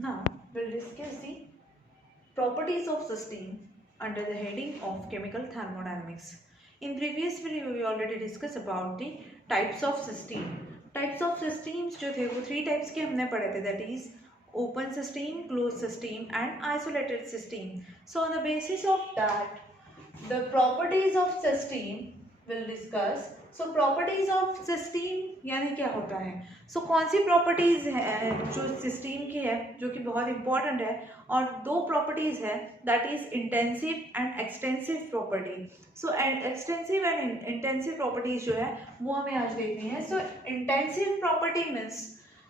Now we'll discuss the properties of system under the heading of chemical thermodynamics. In previous video we already discussed about the types of system. Types of systems जो थे वो 3 types के हमने पढ़े थे, that is open system, closed system and isolated system. So on the basis of that the properties of system will discuss. So properties of system यानी क्या होता है? So कौन सी प्रॉपर्टीज है जो सिस्टम की है जो कि बहुत इंपॉर्टेंट है, और दो प्रॉपर्टीज है that is intensive and extensive property. So extensive and intensive properties जो है वो हमें आज देखनी है. So intensive property means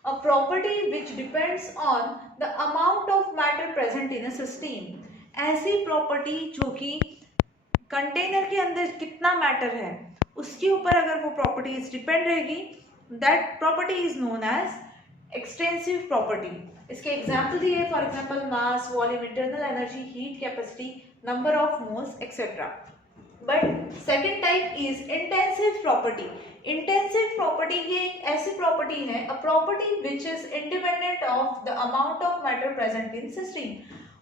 a property which depends on the amount of matter present in a system. ऐसी प्रॉपर्टी जो कि कंटेनर के अंदर कितना मैटर है उसके ऊपर अगर वो प्रॉपर्टीज डिपेंड रहेगी, that property is known as extensive property. इसके एग्जाम्पल दिए, for example mass, volume, internal energy, heat capacity, number of moles etcetera. But second type is intensive property. Intensive property ये एक ऐसी प्रॉपर्टी है, a property which is independent of the amount of matter present in system.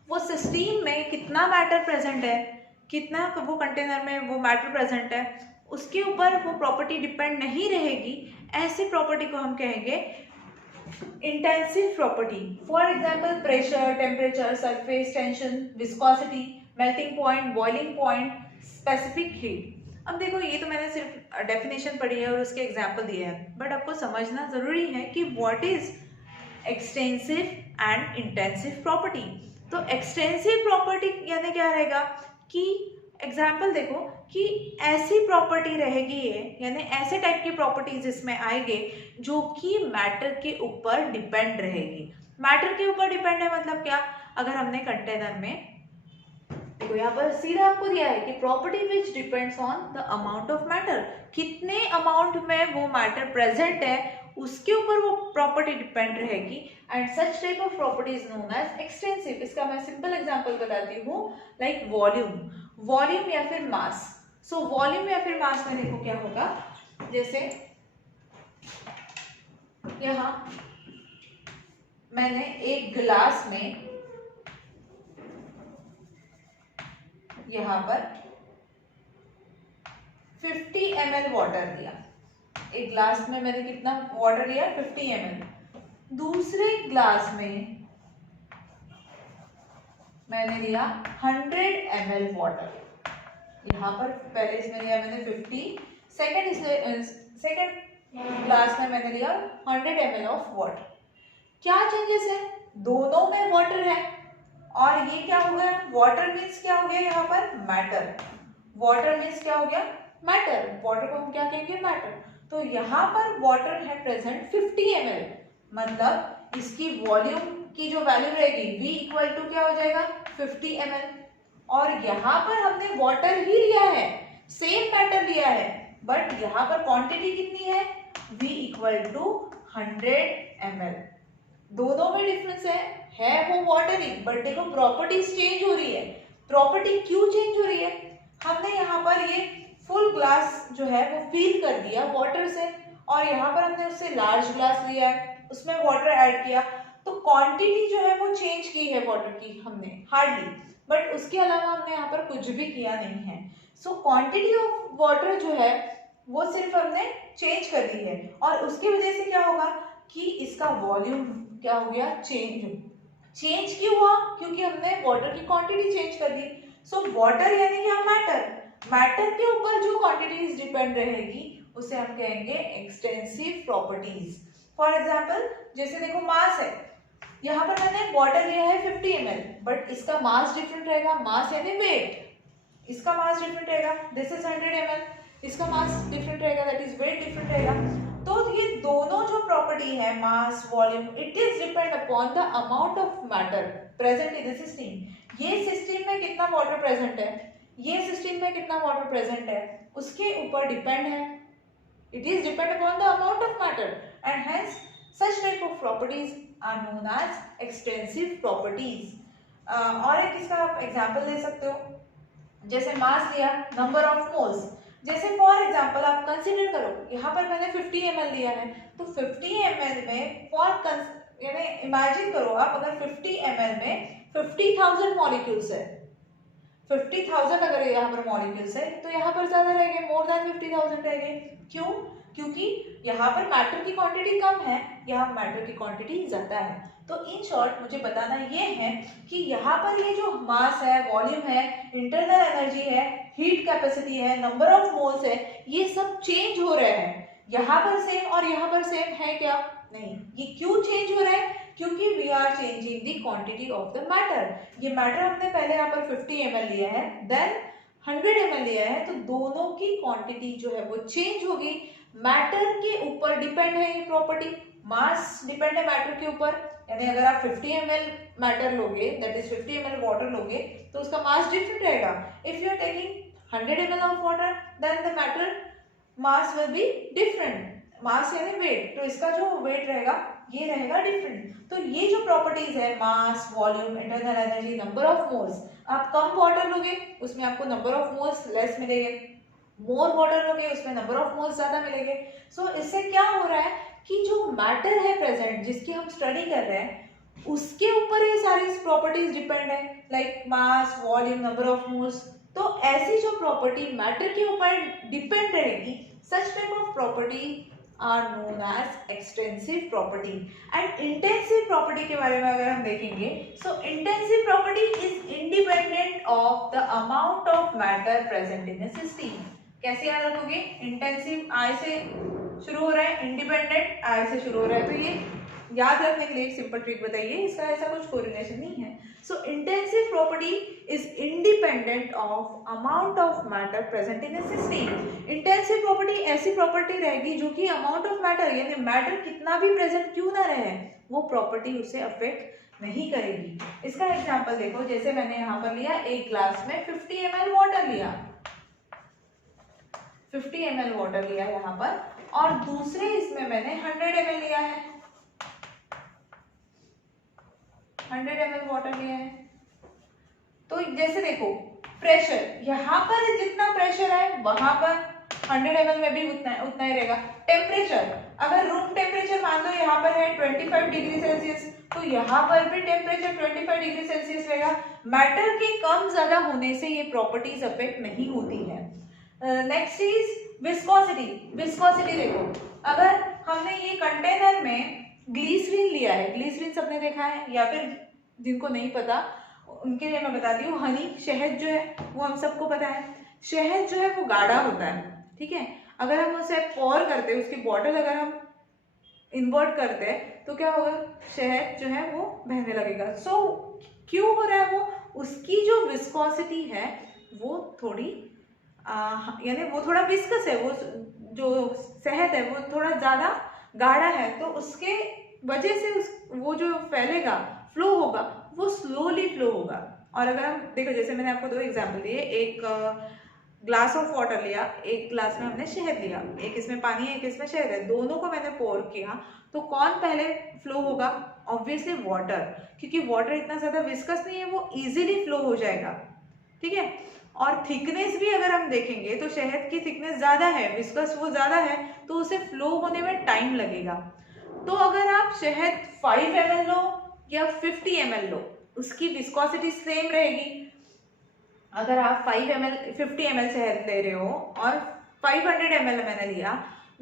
वो system में कितना matter present है, कितना वो कंटेनर में वो मैटर प्रेजेंट है, उसके ऊपर वो प्रॉपर्टी डिपेंड नहीं रहेगी. ऐसी प्रॉपर्टी को हम कहेंगे intensive property. For example pressure, temperature, surface tension, viscosity, melting point, boiling point, specific heat. अब देखो ये तो मैंने सिर्फ डेफिनेशन पढ़ी है और उसके एग्जाम्पल दिए हैं, बट आपको समझना जरूरी है कि what is extensive and intensive property. तो एक्सटेंसिव प्रॉपर्टी यानी क्या रहेगा कि एग्जाम्पल देखो कि ऐसी प्रॉपर्टी रहेगी ये, यानी ऐसे टाइप की प्रॉपर्टीज इसमें आएंगे जो कि मैटर के ऊपर डिपेंड रहेगी. मैटर के ऊपर डिपेंड है मतलब क्या? अगर हमने कंटेनर में देखो यहाँ पर सीधा आपको दिया है कि property which depends on the amount of matter, कितने अमाउंट में वो मैटर प्रेजेंट है उसके ऊपर वो प्रॉपर्टी डिपेंड रहेगी. And such type of property is known as extensive. इसका मैं सिंपल एग्जांपल बताती हूँ, लाइक वॉल्यूम या फिर मास. सो वॉल्यूम या फिर मास में देखो क्या होगा, जैसे यहाँ मैंने एक गिलास में यहाँ पर 50 ml वाटर दिया. एक ग्लास में मैंने कितना वाटर लिया? 50 ml. दूसरे ग्लास में मैंने लिया 100 ml वाटर. यहाँ पर पहले इसमें लिया मैंने 50, सेकेंड ग्लास में मैंने लिया 100 ml ऑफ वाटर. क्या चेंजेस है? दोनों में वाटर है और ये क्या हो गया? वाटर मीन्स क्या हो गया यहाँ पर? मैटर. वाटर मीन्स क्या हो गया? मैटर. वाटर को हम क्या कहेंगे? मैटर. तो यहाँ पर वाटर है प्रेजेंट 50 ml, मतलब इसकी वॉल्यूम की जो वैल्यू रहेगी V इक्वल टू क्या हो जाएगा? 50 ml. और यहाँ पर हमने वाटर ही लिया है, सेम मैटर लिया है, बट यहाँ पर क्वांटिटी कितनी है? V equal to 100 ml. दोनों में डिफरेंस है वो वाटर ही, बट देखो प्रॉपर्टीज चेंज हो रही है. प्रॉपर्टी क्यों चेंज हो रही है? हमने यहाँ पर ये फुल ग्लास जो है वो फिल कर दिया वाटर से, और यहाँ पर हमने उससे लार्ज ग्लास लिया है, उसमें वाटर ऐड किया, तो क्वांटिटी जो है वो चेंज की है वाटर की हमने हार्डली, बट उसके अलावा हमने यहाँ पर कुछ भी किया नहीं है. सो क्वांटिटी ऑफ वाटर जो है वो सिर्फ हमने चेंज कर दी है, और उसकी वजह से क्या होगा कि इसका वॉल्यूम क्या हो गया? चेंज क्यों हुआ? क्योंकि हमने वाटर की क्वांटिटी चेंज कर दी. सो वाटर यानी क्या? मैटर के ऊपर जो क्वांटिटीज डिपेंड रहेगी उसे हम कहेंगे एक्सटेंसिव प्रॉपर्टीज. फॉर एग्जांपल जैसे देखो मास है, यहाँ पर मैंने वाटर लिया है 50 ml, बट इसका मास डिफरेंट रहेगा. मास यानी वेट, इसका मास डिफरेंट रहेगा. दिस इज 100 ml, इसका मास डिफरेंट रहेगा, दैट इज वेट डिफरेंट रहेगा. तो ये दोनों जो प्रॉपर्टी है mass, volume, it is depend upon the amount of matter present in the system. ये सिस्टम में कितना वाटर प्रेजेंट है, ये सिस्टम में कितना वाटर प्रेजेंट है, उसके ऊपर डिपेंड है. It is depend upon the amount of matter, and hence such type of properties are known as extensive properties. और एक इसका आप एग्जांपल ले सकते हो, जैसे मास लिया, नंबर ऑफ मोल्स. जैसे फॉर एग्जांपल आप कंसीडर करो यहाँ पर मैंने 50 ml लिया है, तो 50 ml में फॉर यानी इमेजिन करो आप, अगर 50 ml में 50,000 मॉलिक्यूल्स है, 50,000 अगर यहाँ पर मॉलिक्यूल्स है तो यहाँ पर ज्यादा रहेंगे, मोर देन 50,000 रहेंगे। क्यों? क्योंकि यहाँ पर मैटर की क्वांटिटी कम है, यहाँ मैटर की क्वांटिटी ज्यादा है। तो इन शॉर्ट मुझे बताना ये है कि यहाँ पर ये जो मास है, वॉल्यूम है, इंटरनल एनर्जी है, हीट कैपेसिटी है, नंबर ऑफ मोल्स है, ये सब चेंज हो रहे हैं। यहाँ पर सेम और यहाँ पर सेम है क्या? नहीं। ये क्यों चेंज हो रहा है? क्योंकि we are changing the quantity of the matter. ये मैटर हमने पहले यहाँ पर 50 ml लिया है, देन 100 ml लिया है, तो दोनों की क्वांटिटी जो है वो चेंज होगी। मैटर के ऊपर डिपेंड है ये प्रॉपर्टी, मास डिपेंड है मैटर के ऊपर। यानी अगर आप 50 ml मैटर लोगे, दैट इज 50 ml वाटर लोगे, तो उसका मास डिफरेंट रहेगा। If you are taking 100 ml of water, then the matter mass will be different. Mass यानी वेट, तो इसका जो वेट रहेगा ये रहेगा डिफरेंट। तो ये जो प्रॉपर्टीज है, mass, volume, internal energy, number of moles, आप कम वाटर लोगे उसमें आपको नंबर ऑफ मोल्स लेस मिलेंगे, मोर वाटर लोगे उसमें नंबर ऑफ मोल्स ज्यादा मिलेंगे। सो इससे क्या हो रहा है कि जो मैटर है प्रेजेंट, जिसकी हम स्टडी कर रहे हैं, उसके ऊपर ये सारी प्रॉपर्टीज डिपेंड है, like mass, volume, number of moles. तो ऐसी जो प्रॉपर्टी मैटर के ऊपर डिपेंड रहेगी, सच type of property are known as extensive property। and intensive property के बारे में अगर हम देखेंगे, so intensive property is independent of the amount of matter present in a system। कैसे याद रखोगे? इंटेंसिव आई से शुरू हो रहा है, इंडिपेंडेंट आई से शुरू हो रहा है, तो ये याद रखने के लिए एक सिंपल ट्रिक बताइए, इसका ऐसा कुछ कोरिलेशन नहीं है। So intensive property is independent of amount of matter present in a system. Intensive property ऐसी प्रॉपर्टी रहेगी जो कि अमाउंट ऑफ मैटर, यानी मैटर कितना भी प्रेजेंट क्यों ना रहे, वो प्रॉपर्टी उसे अफेक्ट नहीं करेगी। इसका एग्जांपल देखो, जैसे मैंने यहाँ पर लिया एक ग्लास में 50 ml वाटर लिया, 50 ml वाटर लिया यहाँ पर, और दूसरे इसमें मैंने 100 ml लिया है, 100 ml वाटर लिया है। तो जैसे देखो प्रेशर, यहाँ पर जितना प्रेशर है वहां पर 100 ml में भी उतना ही रहेगा। टेम्परेचर, अगर रूम टेम्परेचर मान लो यहाँ पर है 25 डिग्री सेल्सियस, तो यहाँ पर भी टेम्परेचर 25 डिग्री सेल्सियस रहेगा। मैटर के कम ज्यादा होने से ये प्रॉपर्टीज अफेक्ट नहीं होती है। Next is viscosity. विस्कोसिटी देखो, अगर हमने ये कंटेनर में ग्लिसरीन लिया है, ग्लिसरीन सबने देखा है, या फिर जिनको नहीं पता उनके लिए मैं बताती हूँ, हनी, शहद जो है वो हम सबको पता है। शहद जो है वो गाढ़ा होता है, ठीक है। अगर हम उसे पॉर करते हैं, उसकी बॉटल अगर हम इन्वर्ट करते हैं तो क्या होगा, शहद जो है वो बहने लगेगा। सो क्यों हो रहा है वो, उसकी जो विस्कोसिटी है वो थोड़ी यानी वो थोड़ा विस्कस है, वो जो शहद है वो थोड़ा ज्यादा गाढ़ा है, तो उसके वजह से वो जो फैलेगा, फ्लो होगा, वो स्लोली फ्लो होगा। और अगर हम देखो, जैसे मैंने आपको दो एग्जांपल दिए, एक ग्लास ऑफ वाटर लिया, एक ग्लास में हमने शहद लिया, एक इसमें पानी है एक इसमें शहद है, दोनों को मैंने पोर किया, तो कौन पहले फ्लो होगा? ऑब्वियसली वाटर, क्योंकि वाटर इतना ज्यादा विस्कस नहीं है, वो इजीली फ्लो हो जाएगा, ठीक है। और थिकनेस भी अगर हम देखेंगे तो शहद की थिकनेस ज्यादा है, विस्कस वो ज्यादा है, तो उसे फ्लो होने में टाइम लगेगा। तो अगर आप शहद 5 ml लो या 50 ml लो, उसकी विस्कोसिटी सेम रहेगी। अगर आप 50 ml शहद ले रहे हो और 500 ml मैंने लिया,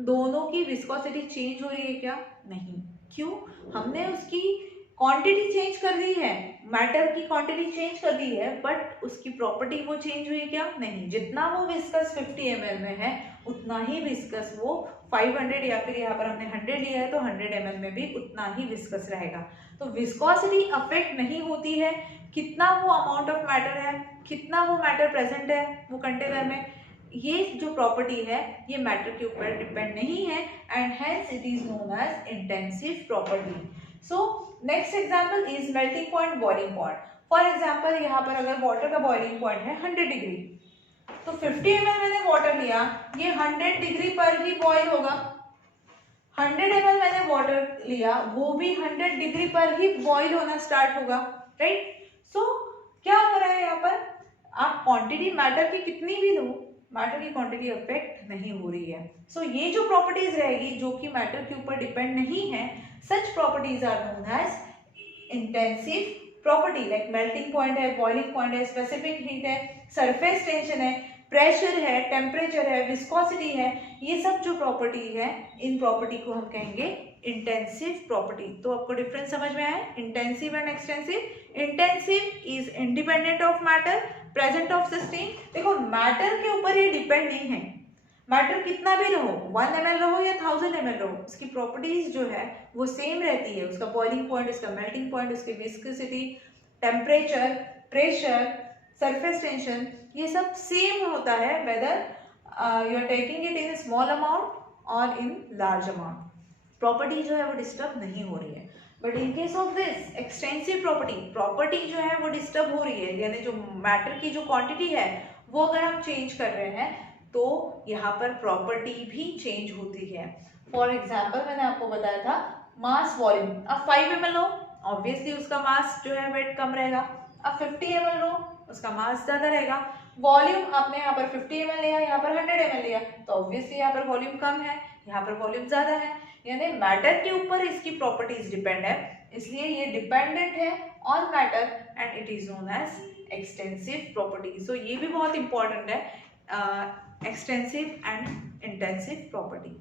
दोनों की विस्कोसिटी चेंज हो रही है क्या? नहीं। क्यों? हमने उसकी क्वांटिटी चेंज कर दी है, मैटर की क्वांटिटी चेंज कर दी है, बट उसकी प्रॉपर्टी वो चेंज हुई क्या? नहीं। जितना वो विस्कस 50 ml में है, उतना ही विस्कस वो 500 या फिर यहाँ पर हमने 100 लिया है तो 100 ml में भी उतना ही विस्कस रहेगा। तो विस्कोसिटी अफेक्ट नहीं होती है, कितना वो अमाउंट ऑफ मैटर है, कितना वो मैटर प्रेजेंट है वो कंटेनर में, ये जो प्रॉपर्टी है ये मैटर के ऊपर डिपेंड नहीं है, and hence it is known as intensive property. So next example is melting point, boiling point. For example यहाँ पर अगर वाटर का बॉइलिंग पॉइंट है 100 डिग्री, तो 50 ml मैंने वाटर लिया, ये 100 डिग्री पर ही बॉइल होगा। 100 ml मैंने वाटर लिया, वो भी 100 डिग्री पर ही बॉइल होना स्टार्ट होगा, राइट। सो क्या हो रहा है यहाँ पर, आप क्वांटिटी मैटर की कितनी भी लो, मैटर की क्वांटिटी अफेक्ट नहीं हो रही है। सो ये जो प्रॉपर्टीज रहेगी जो कि मैटर के ऊपर डिपेंड नहीं है, such properties are known as intensive property. Like melting point है, बॉइलिंग पॉइंट है, स्पेसिफिक हीट है, सरफेस टेंशन है, प्रेशर है, टेम्परेचर है, विस्कोसिटी है, ये सब जो प्रॉपर्टी है इन प्रॉपर्टी को हम कहेंगे इंटेंसिव प्रॉपर्टी। तो आपको डिफरेंस समझ में आया intensive and extensive. Intensive is independent of matter, present of system. देखो मैटर के ऊपर ये डिपेंड नहीं है, मैटर कितना भी रहो, 1 ml रहो या 1000 ml रहो, उसकी प्रॉपर्टीज जो है वो सेम रहती है। उसका बॉइलिंग पॉइंट, उसका मेल्टिंग पॉइंट, उसकी viscosity, temperature, pressure, surface tension, ये सब सेम होता है whether you are taking it in small amount और इन लार्ज अमाउंट। प्रॉपर्टी जो है वो डिस्टर्ब नहीं हो रही है। But in case of this extensive property जो है वो डिस्टर्ब हो रही है, यानी जो मैटर की जो क्वांटिटी है वो अगर हम चेंज कर रहे हैं तो यहाँ पर प्रॉपर्टी भी चेंज होती है। फॉर एग्जाम्पल मैंने आपको बताया था मास वॉल्यूम, अब 5 ml लो, ऑब्वियसली उसका मास जो है वेट कम रहेगा। अब 50 ml लो, उसका मास ज़्यादा रहेगा। वॉल्यूम आपने यहाँ पर 50 ml लिया, यहाँ पर 100 ml लिया, तो ऑब्वियसली यहाँ पर वॉल्यूम कम है, यहाँ पर वॉल्यूम ज़्यादा है, यानी मैटर के ऊपर इसकी प्रॉपर्टीज डिपेंड है, इसलिए ये डिपेंडेंट है on matter and it is known as extensive property. So ये भी बहुत इंपॉर्टेंट है, एक्सटेंसिव एंड इंटेंसिव प्रॉपर्टी।